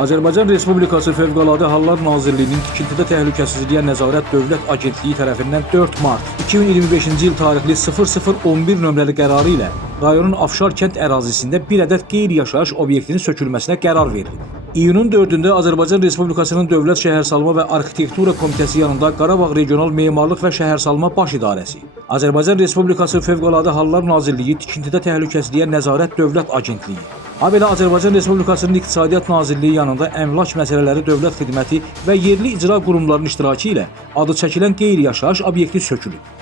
Azərbaycan Respublikası Fövqəladə Hallar Nazirliyinin Tikintidə Təhlükəsizliyə Nəzarət Dövlət Agentliyi tərəfindən 4 mart 2025-ci il tarixli 0011 nömrəli qərarı ilə rayonun Afşar kənd ərazisində bir ədəd qeyri-yaşayış obyektinin sökülməsinə qərar verilib. İyunun 4-də Azərbaycan Respublikasının Dövlət Şəhərsalma və Arxitektura Komitəsi yanında Qarabağ Regional Memarlıq və Şəhərsalma Baş İdarəsi, Azərbaycan Respublikası Fövqəladə Hallar Nazirliyi Tikintidə Təhlükəsizliyə Nəzarət Dövlət Agentliyi, habelə Azərbaycan Respublikasının İqtisadiyyat Nazirliyi yanında Əmlak Məsələləri Dövlət Xidməti və yerli icra qurumlarının iştirakı ilə adı çəkilən qeyri-yaşayış obyekti sökülüb.